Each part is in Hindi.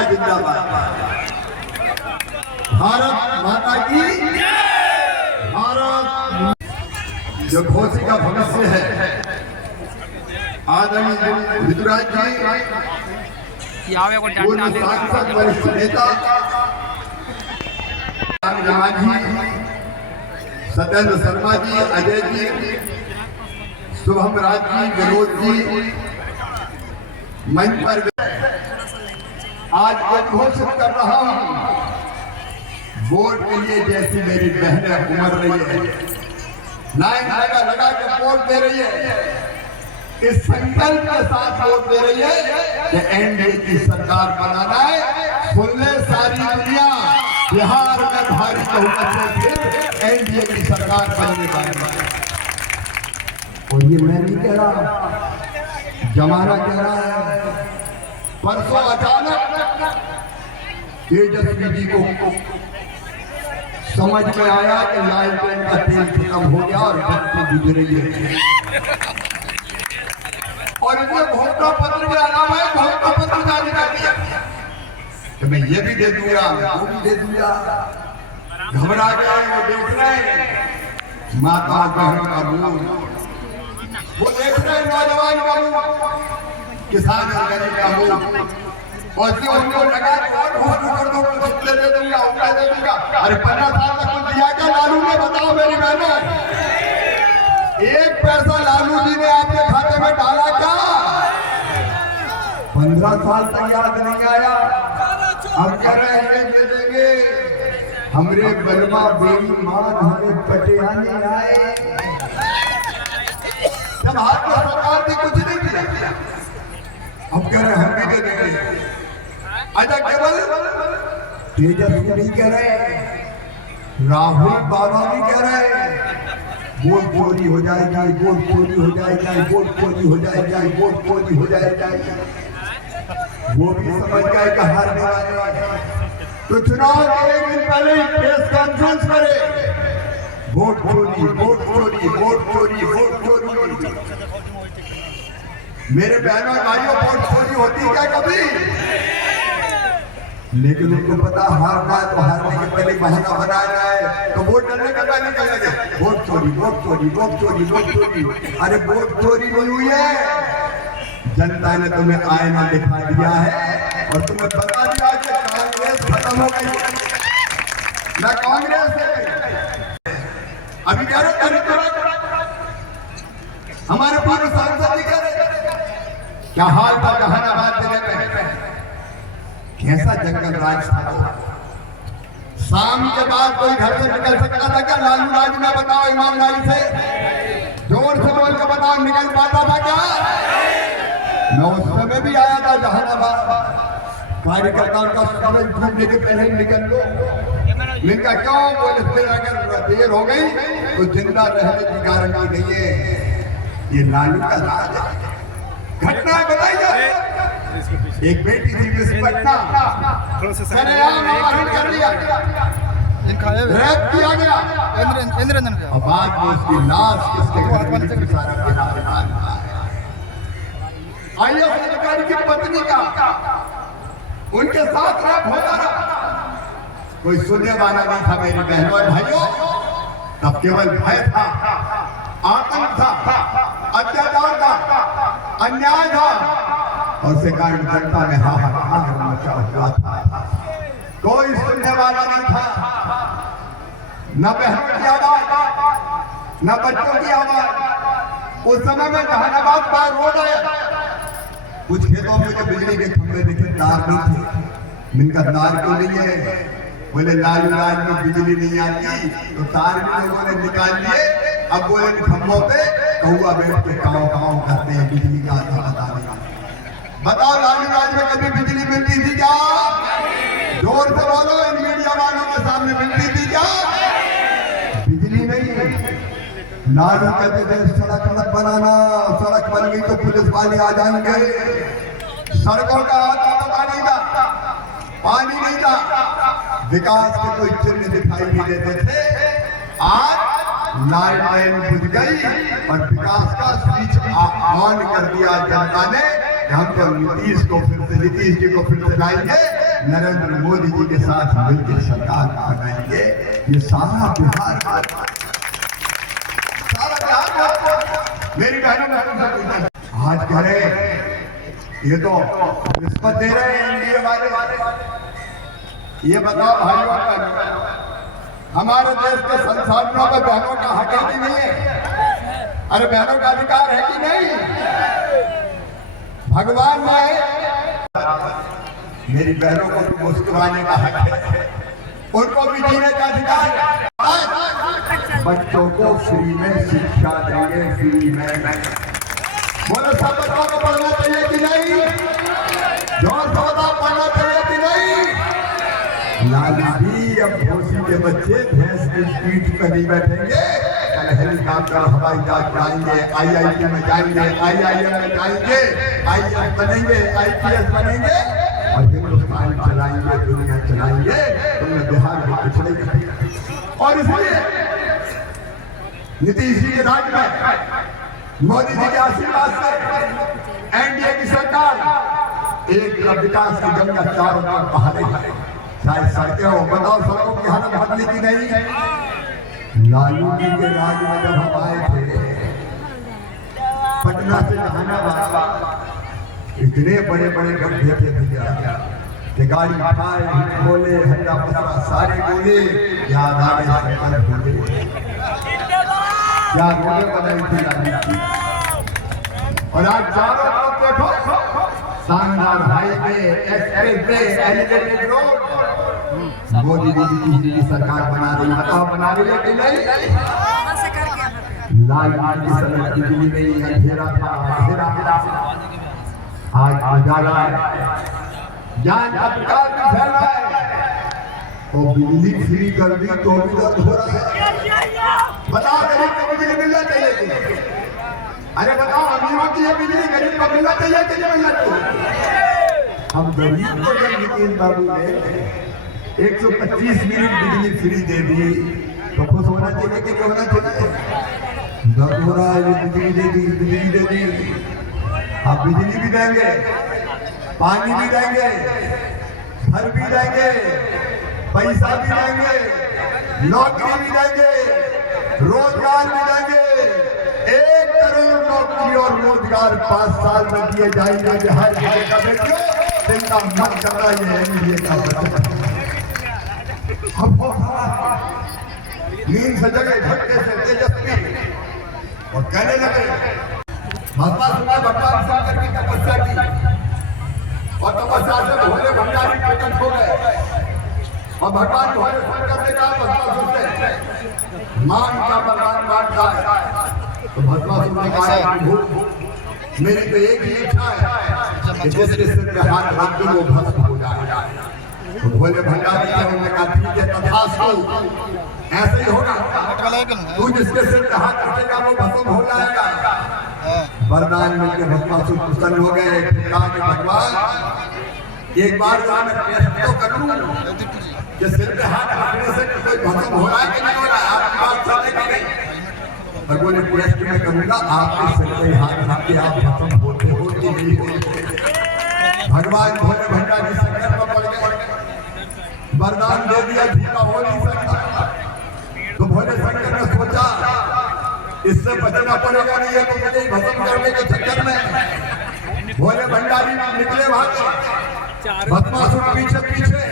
माता जिंदाबाद, भारत माता की, भारत जो घोषी का भविष्य है। आदरणीय ऋतुराज जी, पूर्व सांसद वरिष्ठ नेता जी, सत्येंद्र शर्मा जी, अजय जी, शुभम राज जी, विनोद जी, मंच पर आज घोषित कर रहा हूं, वोट के लिए जैसी मेरी बहनें उमड़ रही है, लाइन लगा के वोट दे रही है, इस संकल्प के साथ वोट दे रही है कि एनडीए की सरकार बनाना है। सुन ले सारी दुनिया, बिहार में भारी बहुमत से फिर एनडीए की सरकार बनने वाली है। और ये मैं नहीं कह रहा, जमाना कह रहा है। परसों अचानक तेजस्वी जी को समझ में आया कि लालटेन का तेल खत्म हो गया और बत्ती बुझ रही है, और इन्हें घोषणा पत्र के अलावा घोषणा पत्र जारी कर दिया तो मैं ये भी दे दूंगा, वो भी दे दूंगा। घबरा गए, वो देख रहे माता बहनों का मुंह, वो देख रहे नौजवान का मुंह, किसान और गरीब का मुंह, और जो उनको लगा घोषणा कर दो, कुछ दे दूंगा, उनका दे दूंगा। अरे 15 साल तक कुछ दिया क्या लालू ने? बताओ मेरी बहनों, एक पैसा लालू जी ने आपके खाते में डाला क्या? 15 साल तक याद नहीं आया। अब कह रहे हैं दे देंगे, हमरे बलमा बेईमान हमें पटियाने आए। जब भाजपा सरकार ने कुछ नहीं किया, अब कह रहे हम भी दे देंगे। अच्छा, केवल तेजस्वी नहीं कह रहे, राहुल बाबा भी कह रहे, वोट चोरी हो जाएगी, वोट चोरी हो जाएगी, वोट चोरी हो जाएगी, वोट चोरी हो जाएगी। वो भी समझ गए कि हारने वाले, तो चुनाव के एक दिन पहले ही प्रेस कॉन्फ्रेंस करे, वोट चोरी, वोट चोरी, वोट चोरी, वोट चोरी। मेरे बहनों भाइयों, वोट चोरी होती क्या कभी? लेकिन उनको पता हारना है, तो हारने के पहले बहाना बनाना है, तो वोट डलने का पहले कहेंगे वोट चोरी, वोट चोरी, वोट चोरी, वोट चोरी। अरे वोट चोरी नहीं हुई है, जनता ने तुम्हें आईना दिखा दिया है और तुम्हें बता दिया कि कांग्रेस खत्म हो गई, ना कांग्रेस है। अभी कह रहे हमारे पूर्व सांसद जी कह रहे क्या हाल था जहानाबाद जिले में, कैसा जंगल राज था। शाम के बाद कोई घर से निकल सकता था क्या? लालू राज में बताओ ईमानदारी से, जोर से बोल के बताओ, निकल पाता था क्या? मैं उस समय भी आया था जहानाबाद, कार्यकर्ताओं का सूरज ढूंढने के पहले ही निकल लो। इनका क्यों? बोले फिर अगर देर हो गई तो जिंदा रहने की गारंटी नहीं है। ये लालू का राज है। घटना बताई जाए, एक बेटी थी मिस पटना, कर लिया, रेप किया गया, और बाद में उसकी लाश किसके घर में सारा बिहार है। आईएएस अधिकारी की पत्नी का उनके साथ रेप होता रहा, कोई सुनने वाला नहीं था। मेरी बहनों और भाइयों, तब केवल भय था, आतंक था, अत्याचार था, अन्याय था, और उसे कारण जनता में हाहाकार मचा हुआ था। कोई सुनने वाला नहीं था, न बहनों की आवाज, न बच्चों की आवाज। उस समय में जहानाबाद का रोड आया, कुछ खेतों में जो बिजली के खंभे दिखे, तार नहीं थे। इनका तार क्यों नहीं है? बोले लालू राज में बिजली नहीं आती, तो तार भी लोगों ने निकाल लिए। अब बोले खंभों पे कौआ बैठ के काव काव करते हैं, बिजली का आता बता नहीं। बताओ लालू राज में कभी बिजली मिलती थी क्या? जोर से बोलो, इन मीडिया वालों के सामने मिलती थी क्या? बिजली नहीं। लालू कहते थे सड़क मत बनाना, सड़क बन गई तो पुलिस वाले आ जाएंगे। सड़कों का आता पता नहीं था, पानी नहीं था, विकास के कोई चिन्ह दिखाई नहीं देते थे। आज लाइन बुझ गई और विकास का स्विच ऑन कर दिया जनता ने। हम तो नीतीश जी को फिर से लाएंगे नरेंद्र मोदी जी के साथ मिलकर सरकार बनाएंगे। ये सारा बिहार मेरी बहनों आज कह रहे ये तो रिश्वत दे रहे हैं एनडीए वाले। ये बताओ भाइयों का हमारे देश के संसाधनों पर बहनों का हक है कि नहीं है? अरे बहनों का अधिकार है कि नहीं? भगवान ने मेरी बहनों को भी मुस्कुराने का हक है, उनको भी जीने का अधिकार है। बच्चों को फ्री में शिक्षा देंगे, फ्री में। बोलो सब बच्चों को पढ़ना चाहिए कि नहीं? जोर से बताओ पढ़ना चाहिए कि नहीं? लालू जी अब भोसी के बच्चे भैंस की पीठ पर नहीं बैठेंगे, कल हेलीकॉप्टर हवाई जहाज जाएंगे, IIT में जाएंगे, IIM में जाएंगे, IAS बनेंगे, IPS बनेंगे और हिंदुस्तान चलाएंगे, दुनिया चलाएंगे। तुमने बिहार में पिछड़े और इसलिए नीतीश जी के राज में मोदी जी के आशीर्वाद से एनडीए की सरकार एक विकास की गंगा चारों तरफ बहा रही है। चाहे सड़कें हो, बताओ सड़कों की हालत बदली की नहीं? लालू जी के राज में जब हम आए थे पटना से जहानाबाद इतने बड़े बड़े गड्ढे थे भैया कि गाड़ी उठाए बोले हल्ला पसरा सारे बोले याद आ गए सरकार बोले क्या रोडें बनाई थी लालू जी। और आज चारों तरफ देखो शानदार highway, expressway, elevated road Modi ji की सरकार बना रही है। बताओ बना रही है कि नहीं? लाल की समय बिजली नहीं, अंधेरा था, आज उजाला है, ज्ञान का प्रकाश भी फैल रहा है और बिजली फ्री कर दी तो भी दर्द हो रहा है। बताओ गरीब को बिजली मिलना चाहिए कि नहीं? अरे बताओ अमीरों की ये बिजली गरीब को मिलना चाहिए कि नहीं मिलना चाहिए? हम गरीब को जब नीतीश बाबू ने 125 मिनट बिजली फ्री दे दी तो खुश होना चाहिए कि नहीं होना चाहिए? दर्द हो रहा है, ये बिजली दे दी, बिजली दे दी। अब बिजली भी देंगे, पानी भी देंगे, घर भी देंगे, पैसा भी देंगे, नौकरी भी देंगे, रोजगार भी देंगे। 1 करोड़ नौकरी और रोजगार 5 साल में दिए जाएंगे। बिहार का बेटियों चिंता मत करना, ये एनडीए का बजट नींद से जगह झटके से तेजस्वी और कहने लगे भगवान सुना भगवान शंकर की तपस्या की और तपस्या से भोले भंडारी प्रकट हो गए और भगवान भोले शंकर ने कहा भस्मासुर से मान का भगवान मानता है। तो भस्मासुर ने कहा मेरी तो एक ही इच्छा है कि जिसके सिर पे हाथ रख दो वो भस्म हो जाए। तो भोले भंडारी ने उन्होंने कहा ठीक है तथास्तु, ऐसे ही होगा, तू जिसके सिर पे हाथ रखेगा वो भस्म हो जाएगा। वरदान मिलकर भस्मासुर प्रसन्न हो गए। कहा कि भगवान एक बार जो मैं टेस्ट तो करूं कि सिर पे हाथ रखने से कोई भस्म हो रहा है कि नहीं हो रहा है, आपकी बात चलेगी नहीं। भगवान ने टेस्ट में करूंगा आपके सिर पे हाथ रख के आप भस्म होते हो कि नहीं होते। भगवान भोले भंडारी संकट में पड़ गए, वरदान दे दिया, झूठा हो नहीं सकता। तो भोले शंकर ने सोचा इससे बचना पड़ेगा, नहीं है तो मुझे भस्म करने के चक्कर में भोले भंडारी निकले वहां, भस्मासुर पीछे पीछे।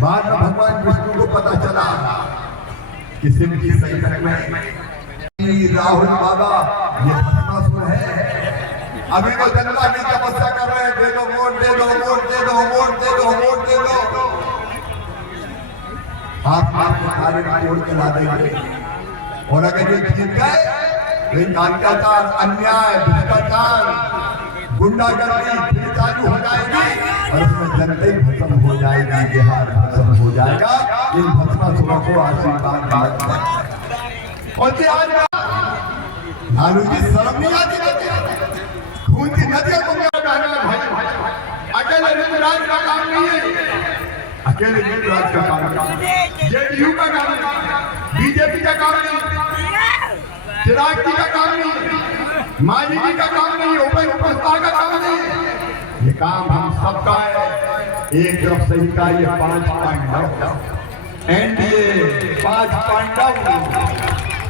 बाद में भगवान विष्णु को पता चला कि शिव की संकट में राहुल बाबा ये भस्मासुर है। अभी तो जनता की तपस्या कर रहे हैं, दे दो वोट, दे दो वोट, दे दो वोट, दे दो वोट, दे दो। आप सारे वोट चला देंगे और अगर ये जीत गए तो इनका अत्याचार, अन्याय, भ्रष्टाचार, गुंडागर्दी फिर चालू हो जाएगी और उसमें जनता ही खत्म हो जाएगी, बिहार खत्म हो जाएगा। इन भस्मासुरों को आशीर्वाद लालू जी शर्म नहीं आती? खून की नदियां को अकेले राज का काम नहीं है, अकेले राज का काम नहीं, जेडीयू का काम नहीं, बीजेपी का काम नहीं, चिराग जी का काम नहीं, मांझी जी का काम नहीं, उपेंद्र कुशवाहा का काम नहीं। ये काम हम सबका है। एक तरफ सही का ये 5 पांडव, एनडीए 5 पांडव,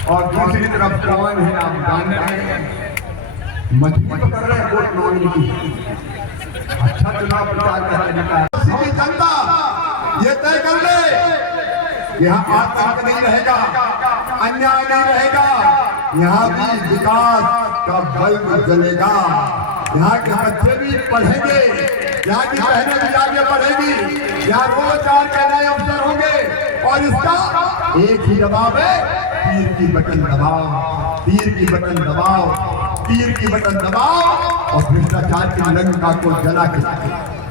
और दूसरी तरफ कौन है आप जानते हैं, मछली पकड़ रहे हैं वोट मांगने की। अच्छा चुनाव प्रचार का तरीका है। जनता ये तय कर ले, यहाँ आतंक नहीं रहेगा, अन्याय नहीं रहेगा, यहाँ भी विकास का बल्ब जलेगा, यहाँ के बच्चे भी पढ़ेंगे, यहाँ की बहनें भी आगे बढ़ेगी, यहाँ रोजगार के नए अवसर होंगे, और इसका एक ही जवाब है, तीर की बटन दबाओ, तीर की बटन दबाओ, तीर की बटन दबाओ, और भ्रष्टाचार की लंका को जला के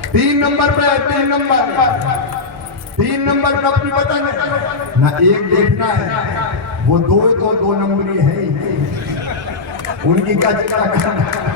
3 नंबर पे, 3 नंबर पर अपनी बटन है ना, एक देखना है, वो 2 तो 2 नंबरी है, उनकी क्या चिंता करना।